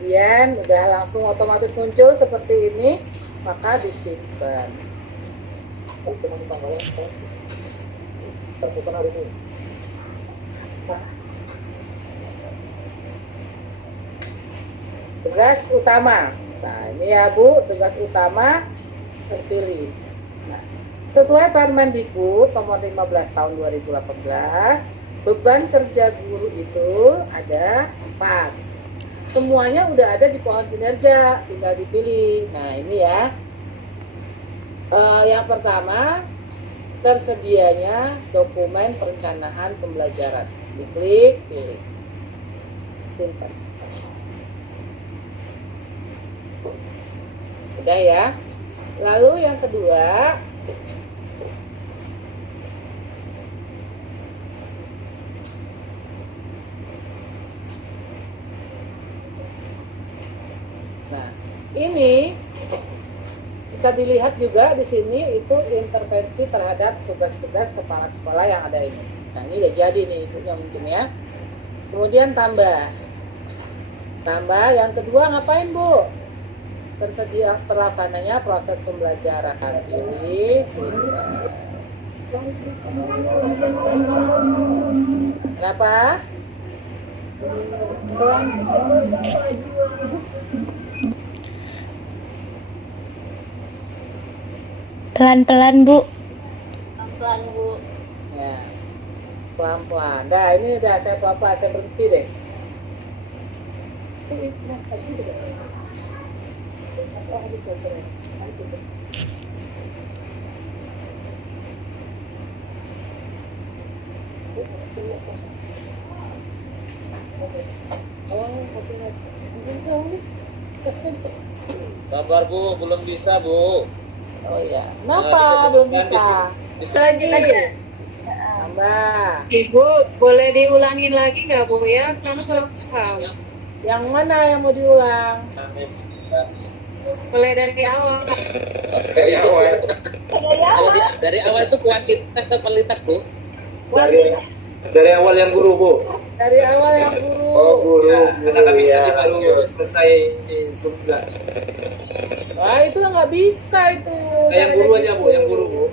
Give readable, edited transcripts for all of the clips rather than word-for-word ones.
kemudian udah langsung otomatis muncul seperti ini, maka disimpan. Tugas utama. Nah, ini ya Bu, tugas utama terpilih. Nah, sesuai Permendikbud nomor 15 tahun 2018, beban kerja guru itu ada 4. Semuanya udah ada di pohon kinerja, tinggal dipilih. Nah, ini ya. Yang pertama, tersedianya dokumen perencanaan pembelajaran. Diklik, pilih. Simpan. Udah ya. Lalu yang kedua, nah ini bisa dilihat juga di sini itu intervensi terhadap tugas-tugas kepala sekolah yang ada ini. Nah ini udah jadi nih itunya mungkin ya. Kemudian tambah yang kedua ngapain Bu? Tersedia terlaksananya proses pembelajaran. Pilih simpan. Kenapa? Pelan-pelan Bu. Pelan Bu. Ya, pelan-pelan. Nah ini udah saya pelan-pelan, saya berhenti deh. Sabar Bu, belum bisa Bu. Oh iya, kenapa belum bisa? Bisa Lagi. Tambah. Ibu, boleh diulangin lagi nggak Bu ya? Karena kurang paham. Yang mana yang mau diulang? Boleh dari awal. Dari awal. Dari awal itu kuantitas atau kualitas Bu? Dari awal yang guru Bu. Dari awal yang guru. Oh guru. Ya, karena kami ya, baru selesai sudah. Wah itu nggak bisa itu. Yang guru aja Bu, yang guru Bu.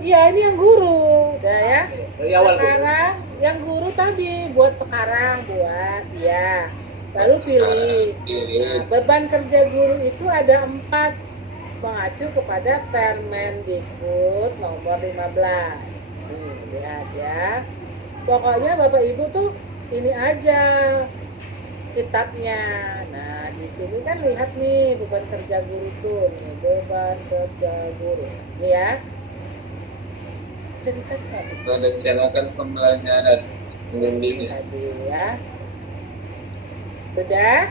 Iya ini yang guru, udah ya. Dari awal Bu. Sekarang yang guru tadi buat sekarang buat ya. Lalu pilih. Nah, beban kerja guru itu ada 4 mengacu kepada Permendikbud nomor 15. Nih lihat ya. Pokoknya Bapak Ibu tuh ini aja kitabnya. Nah, di sini kan lihat nih beban kerja guru tuh, nih beban kerja guru. Nih ya. Jadi catnya Merencanakan pembelajaran pembimbing. tadi ya. Sudah?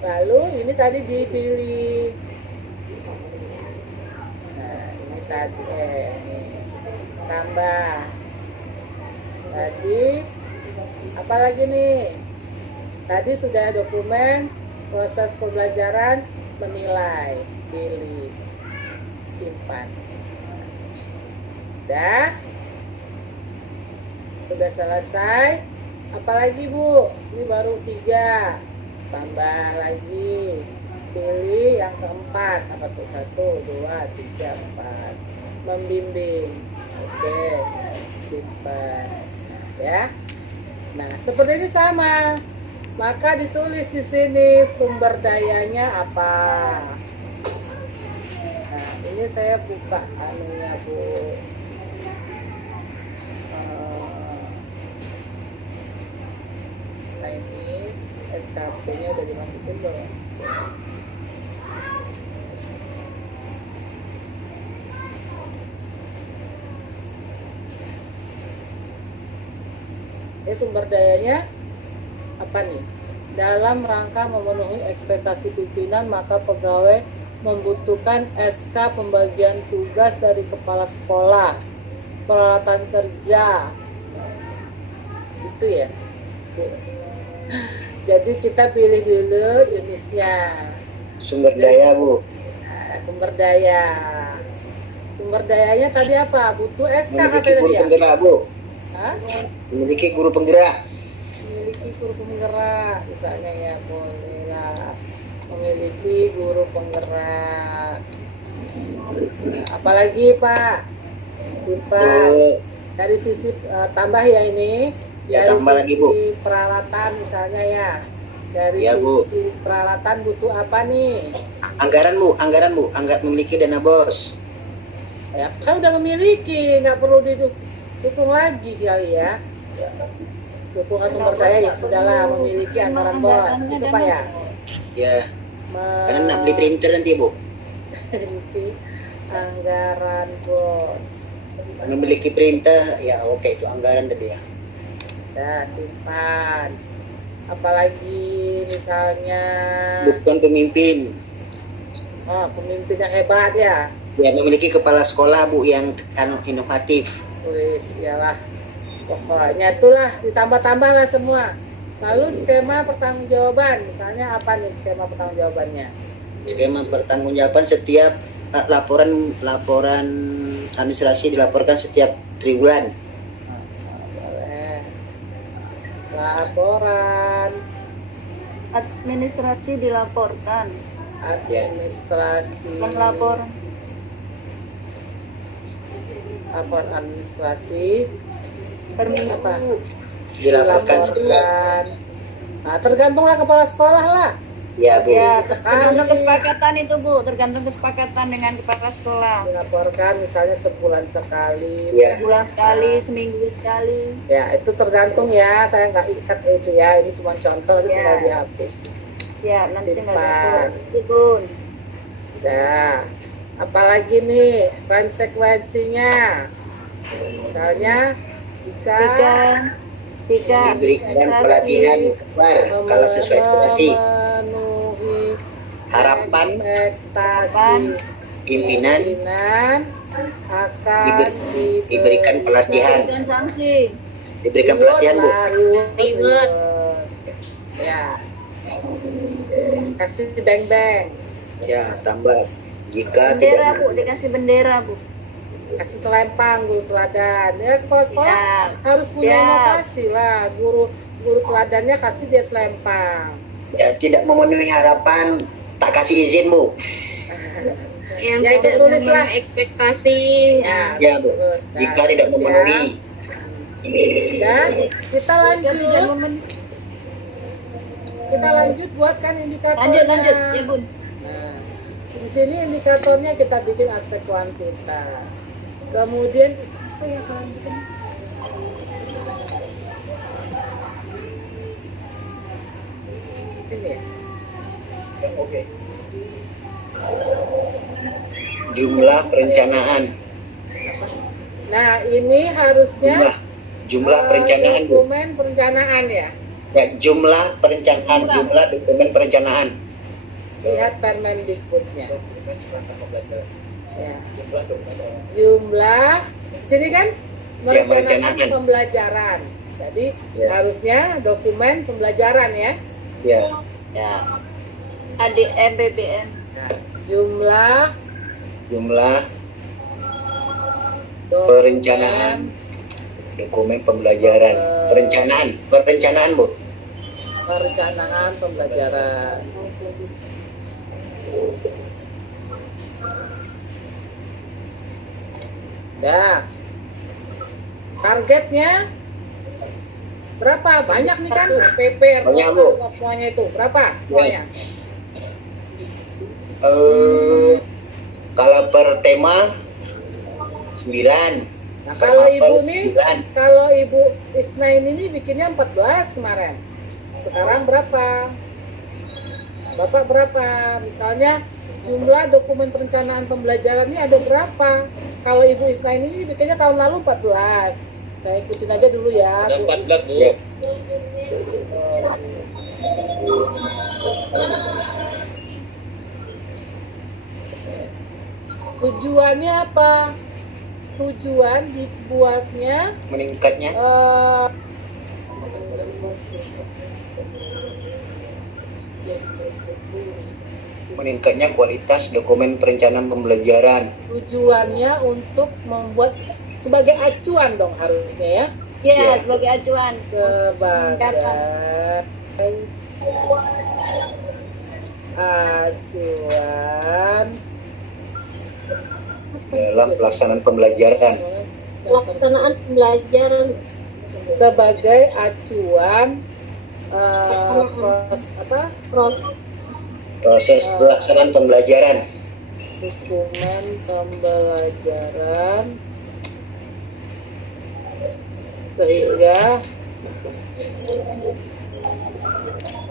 Lalu ini tadi dipilih. Nah, ini tadi nih. Tambah. Tadi apa lagi nih? Tadi sudah dokumen proses pembelajaran menilai, pilih, simpan. Sudah selesai. Apalagi Bu? Ini baru 3. Tambah lagi. Pilih yang keempat. Apa tuh? 1, 2, 3, 4. Membimbing. Oke. Simpan. Ya. Nah, seperti ini sama. Maka ditulis di sini sumber dayanya apa. Nah, ini saya buka anunya Bu. Nah ini SKP-nya udah dimasukin belum? Sumber dayanya apa nih? Dalam rangka memenuhi ekspektasi pimpinan, maka pegawai membutuhkan SK pembagian tugas dari kepala sekolah, peralatan kerja, gitu ya. Jadi kita pilih dulu jenisnya. Sumber daya Bu. Nah, sumber daya. Sumber dayanya tadi apa? Butuh SK Memiliki katanya guru dia. penggerak Bu. Hah? Memiliki guru penggerak. Memiliki guru penggerak, misalnya ya boleh lah. memiliki guru penggerak. Apalagi Pak Simpan dari sisi tambah ya ini Ya, dari tambah lagi, Bu. sisi peralatan misalnya ya, dari Ya, Bu. sisi peralatan butuh apa nih? Anggaran Bu, anggaran memiliki dana bos. Ya kan udah memiliki, nggak perlu didukung lagi kali ya. Dukungan sumber daya ya sudahlah, memiliki anggaran bos itu Pak ya. Ya, karena nak beli printer nanti Bu. Memiliki anggaran bos. Memiliki printer, ya oke itu anggaran tadi ya. Nah, simpan. Apalagi misalnya Bukan pemimpin. pemimpin yang hebat ya. Ya, memiliki kepala sekolah Bu yang inovatif. Wis, iyalah. Pokoknya itulah ditambah-tambah lah semua. Lalu skema pertanggungjawaban, misalnya apa nih skema pertanggungjawabannya? Skema pertanggungjawaban setiap laporan administrasi dilaporkan setiap triwulan. Boleh. Laporan Administrasi dilaporkan. administrasi. Laporan. Laporan administrasi Per minggu. apa? Dilaporkan sebulan. Dilaporkan. Nah, tergantunglah kepala sekolah lah. Ya Bu. Ya, Sekali. tergantung kesepakatan itu Bu, tergantung kesepakatan dengan kepala sekolah. Dilaporkan misalnya sebulan sekali. Ya. Bulan sekali, seminggu sekali. Ya, itu tergantung ya. Saya nggak ikat itu ya. Ini cuma contoh, itu Ya. tinggal dihapus. Ya, nanti tinggal Simpan. diatur. Bun. Nah, apalagi nih konsekuensinya? Misalnya jika Tiga. Diberikan administrasi. pelatihan kebar kalau sesuai ekspektasi. memenuhi Harapan ekspektasi pimpinan akan diberikan pelatihan. Dan sanksi. Diberikan pelatihan Bu. Reward. Ya. Kasih beng-beng. Ya, tambah jika Bendera tidak Bu, dikasih bendera Bu. Kasih selempang guru teladan. Ya, kepala sekolah Ya. harus punya Ya. inovasi lah. Guru teladannya kasih dia selempang. ya, tidak memenuhi harapan tak kasih izin Bu. Yang Ya, itu tulislah. ekspektasi. Ya Bu. terus, nah, Jika tidak terus ya. memenuhi. Dan kita Tidak lanjut. memenuhi. Kita lanjut buatkan indikatornya. Lanjut ya Bun. Nah, di sini indikatornya kita bikin aspek kuantitas. Kemudian apa yang kalian bikin? Ini ya. Jumlah perencanaan. Nah, ini harusnya Jumlah perencanaan Bu. dokumen perencanaan ya. Ya, jumlah perencanaan, jumlah dokumen perencanaan. Lihat Permendikbudnya. Ya. Jumlah sini kan merencanakan merencanakan. pembelajaran. Jadi Ya. harusnya dokumen pembelajaran ya. Ya, Ya. ADMBBM. Nah, jumlah jumlah dokumen perencanaan dokumen pembelajaran. Perencanaan Bu. perencanaan pembelajaran. Ya. Targetnya berapa? Banyak nih kan PP, Banyak, Bu. semuanya itu. Berapa semuanya? Kalau per tema 9. Nah, kalau Per ibu apel nih, 9. kalau ibu Isnain ini bikinnya 14 kemarin. Sekarang berapa? Bapak berapa? Misalnya jumlah dokumen perencanaan pembelajaran ini ada berapa? Kalau ibu Isnain ini bikinnya tahun lalu 14. Saya ikutin aja dulu ya. Ada 14 Bu. Ya. Tujuannya apa? Tujuan dibuatnya Meningkatnya meningkatnya kualitas dokumen perencanaan pembelajaran. tujuannya untuk membuat sebagai acuan dong harusnya ya. Ya, Ya. sebagai acuan. Sebagai acuan dalam pelaksanaan pembelajaran. Pelaksanaan pembelajaran sebagai acuan Proses pelaksanaan pembelajaran. dokumen pembelajaran sehingga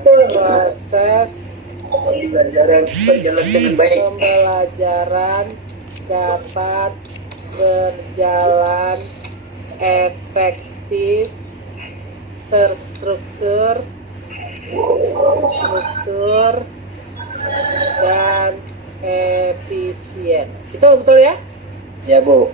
proses Pembelajaran berjalan dengan baik. pembelajaran dapat berjalan efektif, terstruktur, dan efisien. Itu betul ya? Ya, Bu.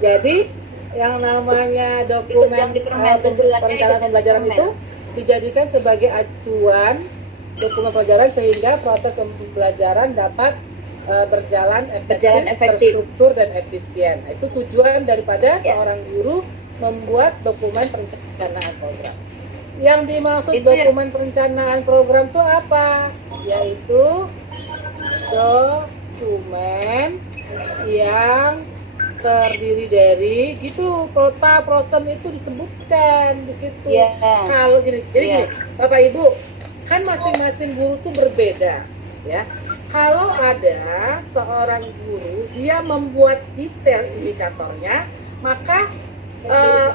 Jadi yang namanya dokumen perencanaan pembelajaran itu dijadikan sebagai acuan dokumen pelajaran sehingga proses pembelajaran dapat berjalan efektif, terstruktur dan efisien. Itu tujuan daripada seorang guru membuat dokumen perencanaan program. Yang dimaksud dokumen perencanaan program itu apa? Yaitu dokumen yang terdiri dari gitu prosa-prosa itu disebutkan di situ. Kalau jadi gini, Bapak Ibu, kan masing-masing guru tuh berbeda, ya. Kalau ada seorang guru dia membuat detail indikatornya, maka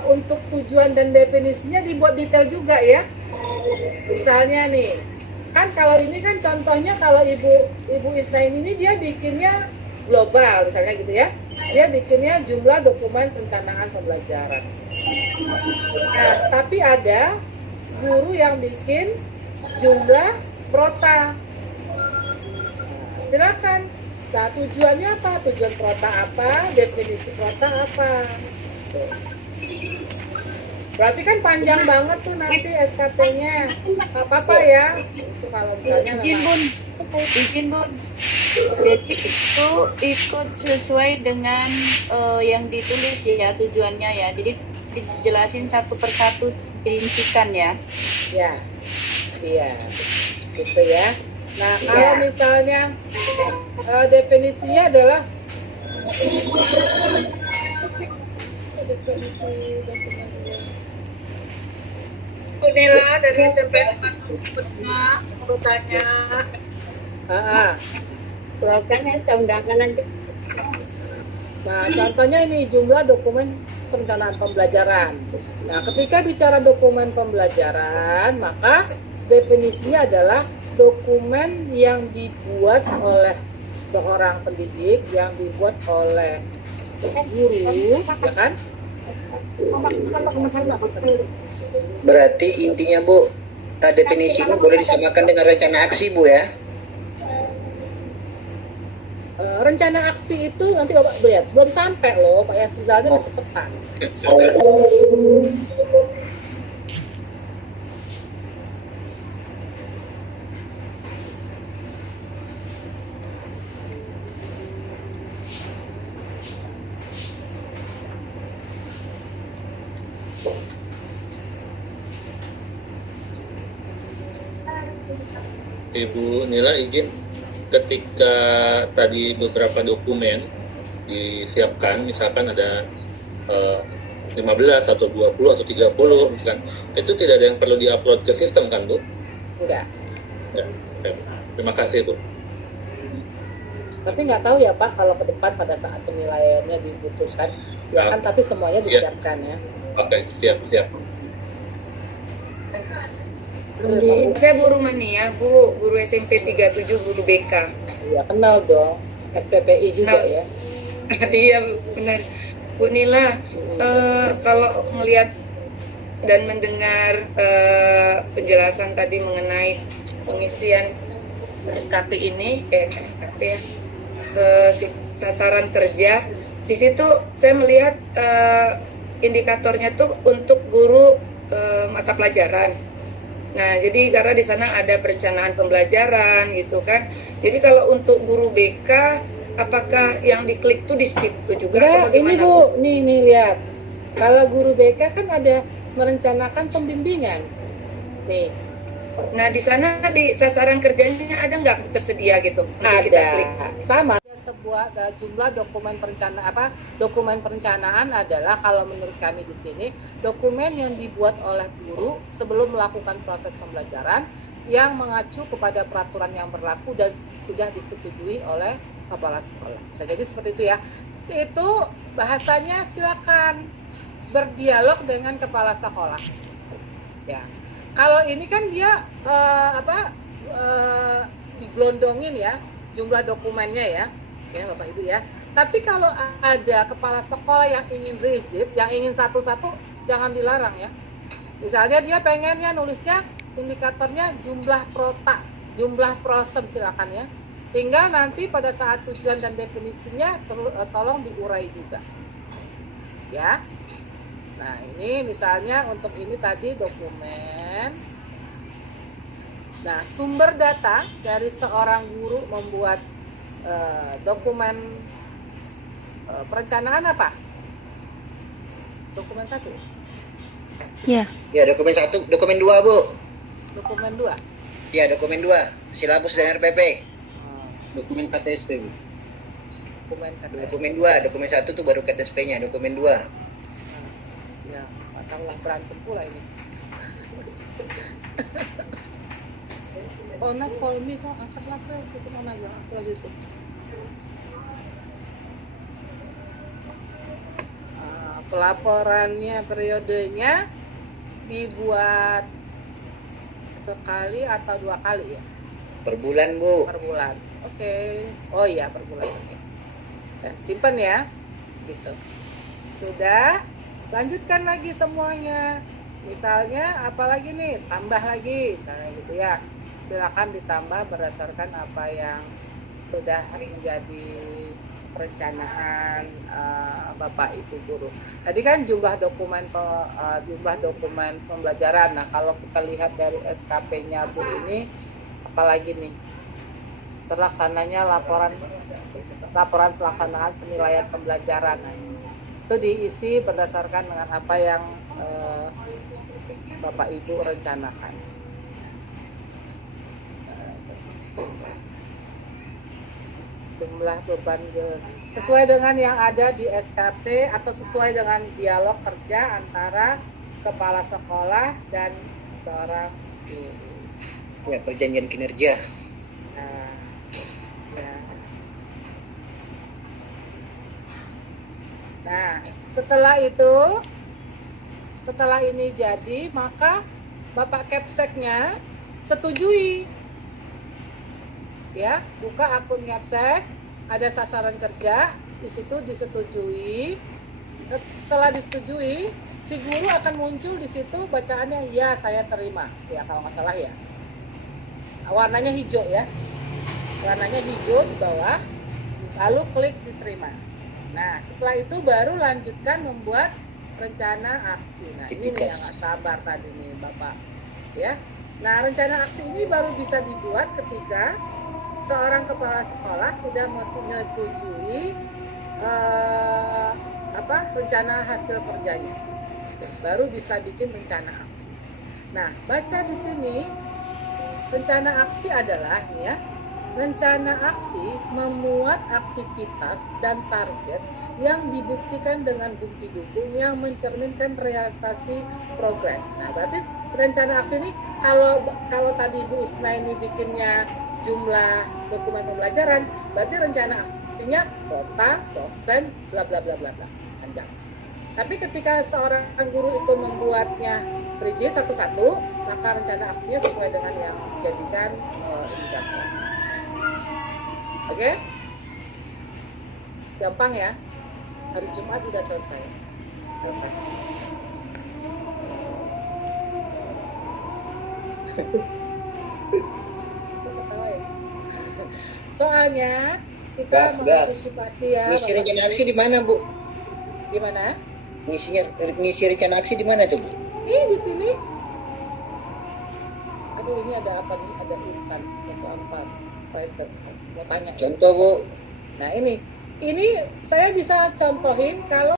untuk tujuan dan definisinya dibuat detail juga ya. Misalnya nih, kan kalau ini kan contohnya kalau Ibu Isnain ini dia bikinnya global misalnya gitu ya. Dia bikinnya jumlah dokumen perencanaan pembelajaran. Nah, tapi ada guru yang bikin jumlah prota. Silakan. Nah, tujuannya apa? Tujuan prota apa? Definisi prota apa? Tuh. Berarti kan panjang banget tuh nanti SKP-nya. Gak apa-apa ya. Itu kalau misalnya izin Bun. Jadi itu ikut sesuai dengan yang ditulis ya tujuannya ya. Jadi dijelasin satu persatu dirincikan ya. Ya, iya, gitu ya. Nah, kalau misalnya definisinya adalah Nila dari SMP bertanya. Nah, contohnya ini jumlah dokumen perencanaan pembelajaran. Nah, ketika bicara dokumen pembelajaran, maka definisinya adalah dokumen yang dibuat oleh seorang pendidik, yang dibuat oleh guru, ya kan? Berarti intinya, Bu, definisi ini boleh disamakan dengan rencana aksi, Bu ya? Rencana aksi itu nanti Bapak lihat belum sampai loh, Pak Yasrizalnya kecepatan. Ibu Nila izin, ketika tadi beberapa dokumen disiapkan, misalkan ada 15 atau 20 atau 30 misalkan, itu tidak ada yang perlu diupload ke sistem kan Bu? Enggak. Ya. Terima kasih Bu. Tapi nggak tahu ya Pak kalau ke depan pada saat penilaiannya dibutuhkan, ya kan, tapi semuanya disiapkan ya. Oke, siap. Saya guru mania, Bu, guru SMP 37, guru BK. Iya, kenal dong. SPPI juga ya. Iya, benar. Bu Nila, kalau melihat dan mendengar penjelasan tadi mengenai pengisian SKP ini, SKP ya, sasaran kerja, di situ saya melihat indikatornya tuh untuk guru mata pelajaran. Nah, jadi karena di sana ada perencanaan pembelajaran gitu kan. Jadi kalau untuk guru BK, apakah yang diklik tuh di situ juga? Enggak, ini Bu, nih lihat. Kalau guru BK kan ada merencanakan pembimbingan. Nih, Nah, di sana di sasaran kerjanya ada nggak tersedia gitu untuk kita klik? Sama. Sebuah jumlah dokumen perencanaan adalah kalau menurut kami di sini dokumen yang dibuat oleh guru sebelum melakukan proses pembelajaran yang mengacu kepada peraturan yang berlaku dan sudah disetujui oleh kepala sekolah. Bisa jadi seperti itu ya. Itu bahasanya silakan berdialog dengan kepala sekolah. Ya. Kalau ini kan dia digelondongin ya jumlah dokumennya ya Bapak Ibu ya. Tapi kalau ada kepala sekolah yang ingin rigid, yang ingin satu-satu, jangan dilarang ya. Misalnya dia pengennya nulisnya indikatornya jumlah prota, jumlah prosem, silakan ya. Tinggal nanti pada saat tujuan dan definisinya tolong diurai juga. Ya. Nah, ini misalnya untuk ini tadi dokumen. Nah, sumber data dari seorang guru membuat dokumen perencanaan apa? Dokumen 1. Ya. Ya, dokumen 1, dokumen 2, Bu. Dokumen 2. Ya, dokumen 2, silabus dan RPP. Dokumen KTSP, Bu. Dokumen KTS. Dokumen 2, dokumen 1 tuh baru KTSP-nya, dokumen 2. Ya, tahulah berantem pula ini. Oh, nak call me kau angkat lah itu mana gua aku lagi sup. Pelaporannya periodenya dibuat sekali atau 2 kali ya? Per bulan, Bu. Per bulan. Oke. Oh iya, per bulan. Oke. Dan simpan ya. Gitu. Sudah. Lanjutkan lagi semuanya. Misalnya apalagi nih? Tambah lagi misalnya gitu ya. Silakan ditambah berdasarkan apa yang sudah menjadi perencanaan Bapak Ibu guru. Tadi kan jumlah dokumen pembelajaran. Nah, kalau kita lihat dari SKP-nya Bu ini apalagi nih? Terlaksananya laporan pelaksanaan penilaian pembelajaran. Nah, itu diisi berdasarkan dengan apa yang Bapak Ibu rencanakan. Jumlah beban sesuai dengan yang ada di SKP atau sesuai dengan dialog kerja antara kepala sekolah dan seorang guru. Ya, perjanjian kinerja. Nah, ya. Nah, setelah ini jadi, maka Bapak Kepseknya setujui. Ya, buka akun Kepsek, ada sasaran kerja, di situ disetujui. Setelah disetujui, si guru akan muncul di situ bacaannya ya saya terima. Ya, kalau nggak salah ya. Warnanya hijau ya. Warnanya hijau di bawah. Lalu klik diterima. Nah, setelah itu baru lanjutkan membuat rencana aksi. Nah, ini nih yang nggak sabar tadi nih Bapak. Ya. Nah, rencana aksi ini baru bisa dibuat ketika seorang kepala sekolah sudah menyetujui rencana hasil kerjanya, baru bisa bikin rencana aksi. Nah, baca di sini rencana aksi adalah nih ya, rencana aksi memuat aktivitas dan target yang dibuktikan dengan bukti dukung yang mencerminkan realisasi progres. Nah, berarti rencana aksi ini kalau tadi Bu Isna ini bikinnya jumlah dokumen pembelajaran, berarti rencana aksinya kuota, dosen, bla bla bla bla bla, panjang. Tapi ketika seorang guru itu membuatnya rigid satu-satu, maka rencana aksinya sesuai dengan yang dijadikan indikator. Oke? Gampang ya? Hari Jumat udah selesai. Gampang. Soalnya kita mengantisipasi ya. Ngisi rencana aksi di mana, Bu? Gimana? Ngisi rencana aksi di mana tuh, Bu? Ini di sini. Aduh, ini ada apa nih? Ada intan atau apa? Mau tanya. Contoh, Bu. Nah, ini saya bisa contohin kalau